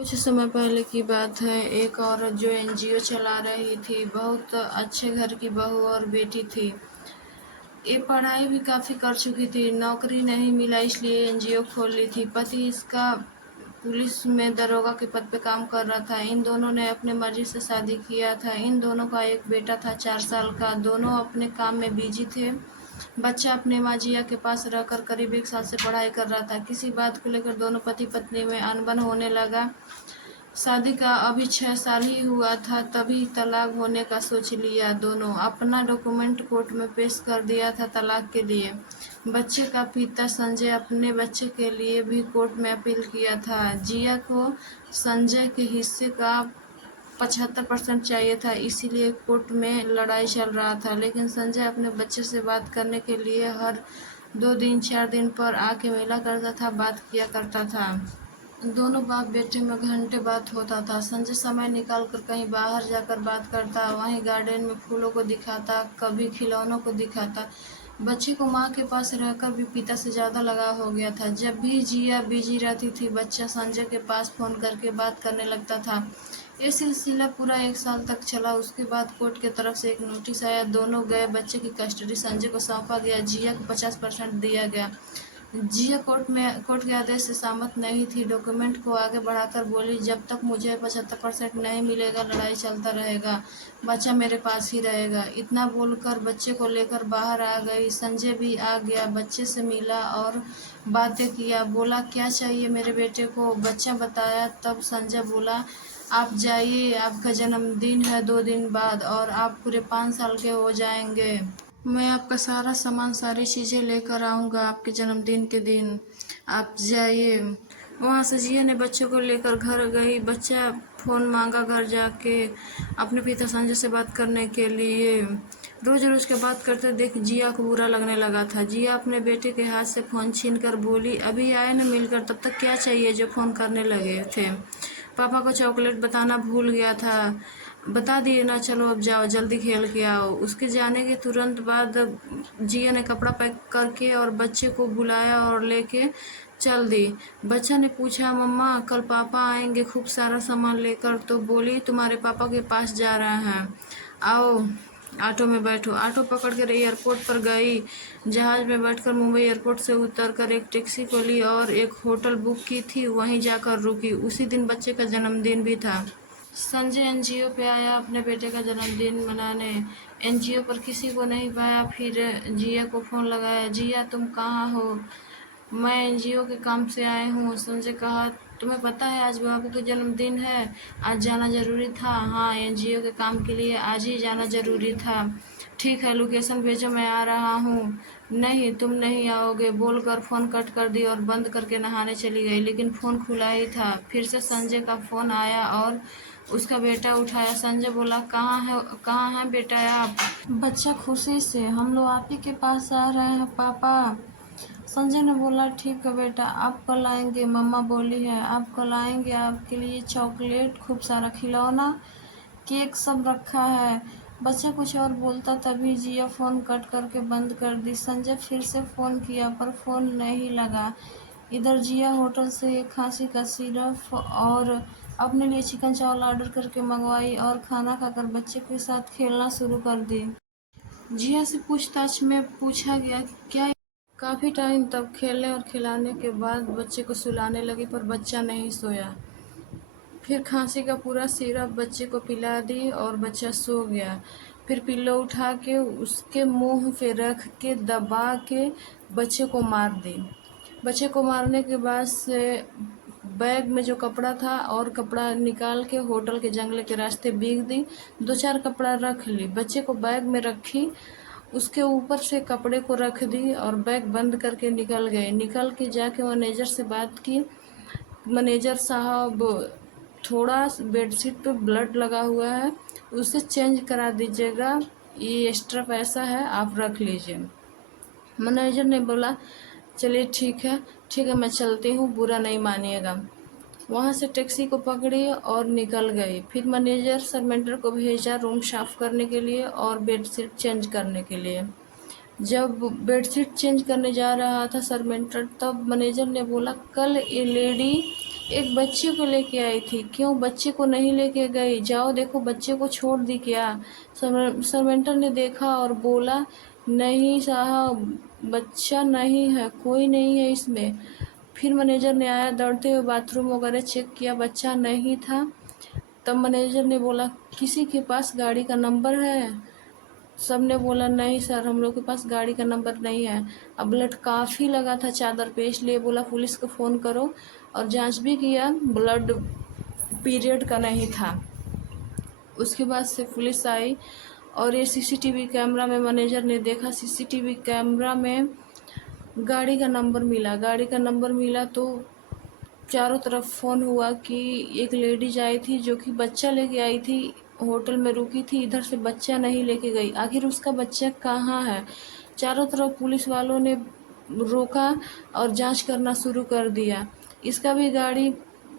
कुछ समय पहले की बात है। एक औरत जो एनजीओ चला रही थी, बहुत अच्छे घर की बहू और बेटी थी। ये पढ़ाई भी काफ़ी कर चुकी थी, नौकरी नहीं मिला इसलिए एनजीओ खोल ली थी। पति इसका पुलिस में दरोगा के पद पे काम कर रहा था। इन दोनों ने अपने मर्जी से शादी किया था। इन दोनों का एक बेटा था 4 साल का। दोनों अपने काम में बिजी थे। बच्चा अपने माँ जिया के पास रहकर करीब 1 साल से पढ़ाई कर रहा था। किसी बात को लेकर दोनों पति पत्नी में अनबन होने लगा। शादी का अभी 6 साल ही हुआ था, तभी तलाक होने का सोच लिया। दोनों अपना डॉक्यूमेंट कोर्ट में पेश कर दिया था तलाक के लिए। बच्चे का पिता संजय अपने बच्चे के लिए भी कोर्ट में अपील किया था। जिया को संजय के हिस्से का 75% चाहिए था, इसीलिए कोर्ट में लड़ाई चल रहा था। लेकिन संजय अपने बच्चे से बात करने के लिए हर 2 दिन 4 दिन पर आके मिला करता था, बात किया करता था। दोनों बाप बेटे में घंटे बात होता था। संजय समय निकाल कर कहीं बाहर जाकर बात करता, वहीं गार्डन में फूलों को दिखाता, कभी खिलौनों को दिखाता। बच्चे को माँ के पास रहकर भी पिता से ज़्यादा लगाव हो गया था। जब भी जिया बिजी रहती थी, बच्चा संजय के पास फ़ोन करके बात करने लगता था। ये सिलसिला पूरा 1 साल तक चला। उसके बाद कोर्ट की तरफ से एक नोटिस आया। दोनों गए, बच्चे की कस्टडी संजय को सौंपा गया। जिया को 50% दिया गया। जिया कोर्ट के आदेश से सहमत नहीं थी। डॉक्यूमेंट को आगे बढ़ाकर बोली, जब तक मुझे 75% नहीं मिलेगा लड़ाई चलता रहेगा, बच्चा मेरे पास ही रहेगा। इतना बोलकर बच्चे को लेकर बाहर आ गई। संजय भी आ गया, बच्चे से मिला और बातें किया। बोला, क्या चाहिए मेरे बेटे को? बच्चा बताया। तब संजय बोला, आप जाइए, आपका जन्मदिन है 2 दिन बाद और आप पूरे 5 साल के हो जाएंगे। मैं आपका सारा सामान, सारी चीज़ें लेकर आऊँगा आपके जन्मदिन के दिन। आप जाइए। वहाँ से जिया ने बच्चे को लेकर घर गई। बच्चा फ़ोन मांगा घर जाके अपने पिता संजय से बात करने के लिए। रोज़ रोज़ के बात करते देख जिया को बुरा लगने लगा था। जिया अपने बेटे के हाथ से फ़ोन छीन कर बोली, अभी आए न मिलकर, तब तक क्या चाहिए जो फ़ोन करने लगे थे? पापा को चॉकलेट बताना भूल गया था, बता दिए ना, चलो अब जाओ जल्दी खेल के आओ। उसके जाने के तुरंत बाद जिया ने कपड़ा पैक करके और बच्चे को बुलाया और लेके चल दी। बच्चा ने पूछा, मम्मा कल पापा आएंगे खूब सारा सामान लेकर? तो बोली, तुम्हारे पापा के पास जा रहे हैं, आओ ऑटो में बैठो। ऑटो पकड़ कर एयरपोर्ट पर गई। जहाज में बैठकर मुंबई एयरपोर्ट से उतरकर एक टैक्सी को ली और एक होटल बुक की थी, वहीं जाकर रुकी। उसी दिन बच्चे का जन्मदिन भी था। संजय एनजीओ पे आया अपने बेटे का जन्मदिन मनाने। एनजीओ पर किसी को नहीं पाया। फिर जिया को फ़ोन लगाया, जिया तुम कहाँ हो? मैं एनजीओ के काम से आए हूँ। संजय कहा, तुम्हें पता है आज बाबू का जन्मदिन है, आज जाना ज़रूरी था? हाँ, एनजीओ के काम के लिए आज ही जाना ज़रूरी था। ठीक है, लोकेशन भेजो, मैं आ रहा हूँ। नहीं, तुम नहीं आओगे बोलकर फ़ोन कट कर दी और बंद करके नहाने चली गई। लेकिन फ़ोन खुला ही था। फिर से संजय का फ़ोन आया और उसका बेटा उठाया। संजय बोला, कहाँ है बेटा आप? बच्चा खुशी से, हम लोग आप ही के पास आ रहे हैं पापा। संजय ने बोला, ठीक है बेटा, आप कल आएंगे? मम्मा बोली है आप कल आएंगे, आपके लिए चॉकलेट, खूब सारा खिलौना, केक सब रखा है। बच्चा कुछ और बोलता, तभी जिया फ़ोन कट करके बंद कर दी। संजय फिर से फ़ोन किया पर फ़ोन नहीं लगा। इधर जिया होटल से एक खांसी का सिरप और अपने लिए चिकन चावल ऑर्डर करके मंगवाई और खाना खाकर बच्चे के साथ खेलना शुरू कर दी। जिया से पूछताछ में पूछा गया, क्या? काफ़ी टाइम तक खेलने और खिलाने के बाद बच्चे को सुलाने लगी, पर बच्चा नहीं सोया। फिर खांसी का पूरा सिरप बच्चे को पिला दी और बच्चा सो गया। फिर पिल्लो उठा के उसके मुंह पे रख के दबा के बच्चे को मार दी। बच्चे को मारने के बाद से बैग में जो कपड़ा था और कपड़ा निकाल के होटल के जंगले के रास्ते बिक दी। 2-4 कपड़ा रख ली, बच्चे को बैग में रखी, उसके ऊपर से कपड़े को रख दी और बैग बंद करके निकल गए। निकल के जाके मैनेजर से बात की, मैनेजर साहब थोड़ा बेडशीट पे ब्लड लगा हुआ है, उसे चेंज करा दीजिएगा, ये एक्स्ट्रा पैसा है, आप रख लीजिए। मैनेजर ने बोला, चलिए ठीक है, मैं चलती हूँ, बुरा नहीं मानिएगा। वहाँ से टैक्सी को पकड़ी और निकल गई। फिर मैनेजर सरमेंटर को भेजा रूम साफ़ करने के लिए और बेडशीट चेंज करने के लिए। जब बेडशीट चेंज करने जा रहा था सरमेंटर, तब मैनेजर ने बोला, कल ये लेडी एक बच्चे को लेके आई थी, क्यों बच्चे को नहीं लेके गई? जाओ देखो बच्चे को छोड़ दी क्या? सर्वेंटर ने देखा और बोला नहीं साहब, बच्चा नहीं है, कोई नहीं है इसमें। फिर मैनेजर ने आया, दौड़ते हुए बाथरूम वगैरह चेक किया, बच्चा नहीं था। तब मैनेजर ने बोला किसी के पास गाड़ी का नंबर है? सब ने बोला नहीं सर, हम लोग के पास गाड़ी का नंबर नहीं है। अब ब्लड काफ़ी लगा था चादर पे, इसलिए बोला पुलिस को फ़ोन करो, और जांच भी किया, ब्लड पीरियड का नहीं था। उसके बाद से पुलिस आई और ये सीसीटीवी कैमरा में मैनेजर ने देखा, सीसीटीवी कैमरा में गाड़ी का नंबर मिला। गाड़ी का नंबर मिला तो चारों तरफ फ़ोन हुआ कि एक लेडीज आई थी जो कि बच्चा लेके आई थी, होटल में रुकी थी, इधर से बच्चा नहीं लेके गई। आखिर उसका बच्चा कहाँ है? चारों तरफ पुलिस वालों ने रोका और जांच करना शुरू कर दिया। इसका भी गाड़ी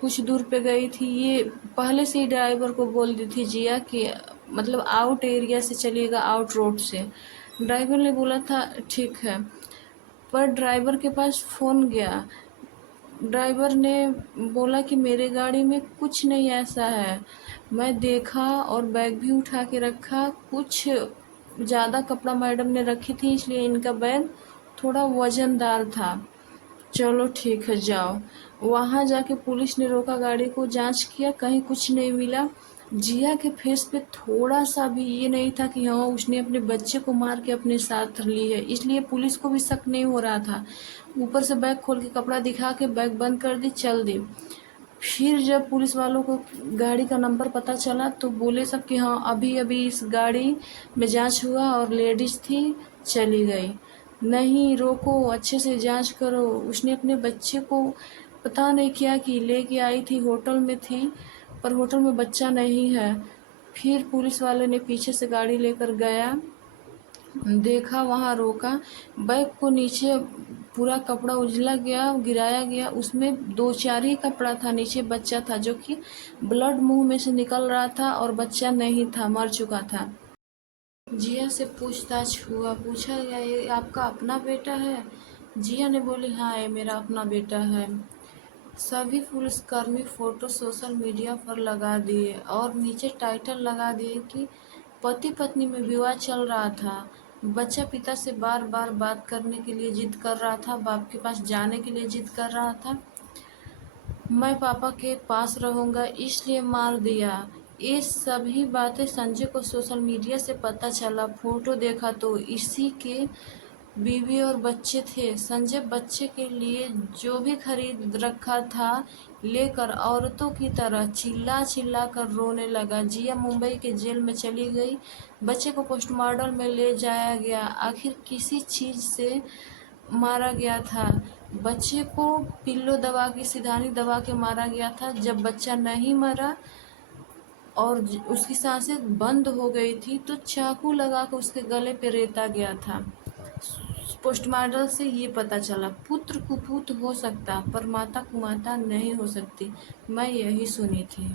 कुछ दूर पे गई थी। ये पहले से ही ड्राइवर को बोल दी थी जिया कि मतलब आउट एरिया से चलिएगा, आउट रोड से। ड्राइवर ने बोला था ठीक है, पर ड्राइवर के पास फ़ोन गया। ड्राइवर ने बोला कि मेरे गाड़ी में कुछ नहीं ऐसा है, मैं देखा और बैग भी उठा के रखा, कुछ ज़्यादा कपड़ा मैडम ने रखी थी इसलिए इनका बैग थोड़ा वज़नदार था। चलो ठीक है जाओ। वहाँ जाके पुलिस ने रोका गाड़ी को, जांच किया, कहीं कुछ नहीं मिला। जिया के फेस पे थोड़ा सा भी ये नहीं था कि हाँ उसने अपने बच्चे को मार के अपने साथ ली है, इसलिए पुलिस को भी शक नहीं हो रहा था। ऊपर से बैग खोल के कपड़ा दिखा के बैग बंद कर दी, चल दी। फिर जब पुलिस वालों को गाड़ी का नंबर पता चला तो बोले सब कि हाँ अभी अभी इस गाड़ी में जांच हुआ और लेडीज थी, चली गई। नहीं, रोको, अच्छे से जांच करो। उसने अपने बच्चे को पता नहीं क्या कि लेके आई थी, होटल में थी, पर होटल में बच्चा नहीं है। फिर पुलिस वाले ने पीछे से गाड़ी लेकर गया, देखा, वहाँ रोका, बैग को नीचे पूरा कपड़ा उजला गया, गिराया गया, उसमें दो चार ही कपड़ा था, नीचे बच्चा था जो कि ब्लड मुंह में से निकल रहा था और बच्चा नहीं था, मर चुका था। जिया से पूछताछ हुआ, पूछा गया ये आपका अपना बेटा है? जिया ने बोली हाँ ये मेरा अपना बेटा है। सभी पुलिसकर्मी फोटो सोशल मीडिया पर लगा दिए और नीचे टाइटल लगा दिए कि पति पत्नी में विवाद चल रहा था। बच्चा पिता से बार बार बात करने के लिए जिद कर रहा था, बाप के पास जाने के लिए जिद कर रहा था। मैं पापा के पास रहूँगा इसलिए मार दिया। ये सभी बातें संजय को सोशल मीडिया से पता चला। फोटो देखा तो इसी के बीवी और बच्चे थे। संजय बच्चे के लिए जो भी खरीद रखा था लेकर औरतों की तरह चिल्ला चिल्ला कर रोने लगा। जिया मुंबई के जेल में चली गई। बच्चे को पोस्टमार्टम में ले जाया गया। आखिर किसी चीज़ से मारा गया था? बच्चे को पिल्लो दबा के, सिधानी दबा के मारा गया था। जब बच्चा नहीं मरा और उसकी सांसें बंद हो गई थी तो चाकू लगा कर उसके गले पे रेता गया था। पोस्टमार्टम से ये पता चला पुत्र कुपुत्र हो सकता पर माता कुमाता नहीं हो सकती। मैं यही सुनी थी।